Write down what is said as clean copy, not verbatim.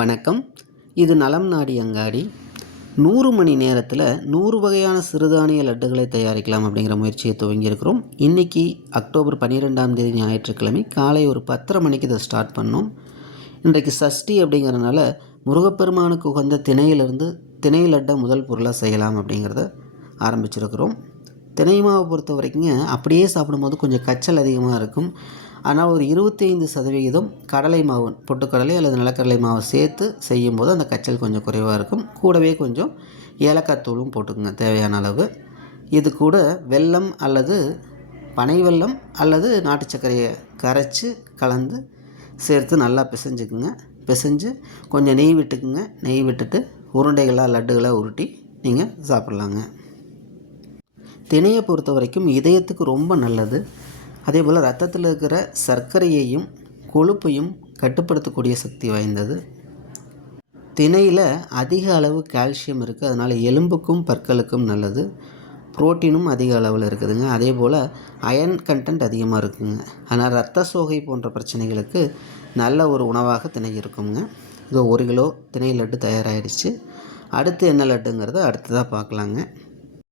வணக்கம். இது நலம் நாடி அங்காடி. 100 மணி நேரத்தில் 100 வகையான சிறுதானிய லட்டுகளை தயாரிக்கலாம் அப்படிங்கிற முயற்சியை துவங்கியிருக்கிறோம். இன்றைக்கி அக்டோபர் 12ஆம் தேதி ஞாயிற்றுக்கிழமை காலை ஒரு 10:30 மணிக்கு இதை ஸ்டார்ட் பண்ணோம். இன்றைக்கு சஷ்டி அப்படிங்கிறனால முருகப்பெருமானுக்கு உகந்த திணையிலிருந்து திணை லட்டை முதல் பொருளாக செய்யலாம் அப்படிங்கிறத ஆரம்பிச்சிருக்கிறோம். திணை மாவை பொறுத்த வரைக்குங்க அப்படியே சாப்பிடும்போது கொஞ்சம் கச்சல் அதிகமாக இருக்கும். ஆனால் ஒரு 25% கடலை மாவு, பொட்டுக்கடலை அல்லது நிலக்கடலை மாவு சேர்த்து செய்யும்போது அந்த கச்சல் கொஞ்சம் குறைவாக இருக்கும். கூடவே கொஞ்சம் ஏலக்காய் தூளும் போட்டுக்குங்க தேவையான அளவு. இது கூட வெல்லம் அல்லது பனை வெல்லம் அல்லது நாட்டு சர்க்கரையை கரைச்சி கலந்து சேர்த்து நல்லா பிசைஞ்சுக்குங்க. பிசைஞ்சு கொஞ்சம் நெய் விட்டுக்குங்க. நெய் விட்டுட்டு உருண்டைகளாக லட்டுகளாக உருட்டி நீங்கள் சாப்பிட்லாங்க. திணையை பொறுத்த வரைக்கும் இதயத்துக்கு ரொம்ப நல்லது. அதே போல் ரத்தத்தில் இருக்கிற சர்க்கரையையும் கொழுப்பையும் கட்டுப்படுத்தக்கூடிய சக்தி வாய்ந்தது. திணையில் அதிக அளவு கால்சியம் இருக்குது. அதனால் எலும்புக்கும் பற்களுக்கும் நல்லது. புரோட்டீனும் அதிக அளவில் இருக்குதுங்க. அதே போல் அயன் கண்டென்ட் அதிகமாக இருக்குங்க. ஆனால் ரத்த சோகை போன்ற பிரச்சனைகளுக்கு நல்ல ஒரு உணவாக திணை இருக்குங்க. இது 1 கிலோ திணை லட்டு தயாராகிடுச்சு. அடுத்து என்ன லட்டுங்கிறத அடுத்ததாக பார்க்கலாங்க.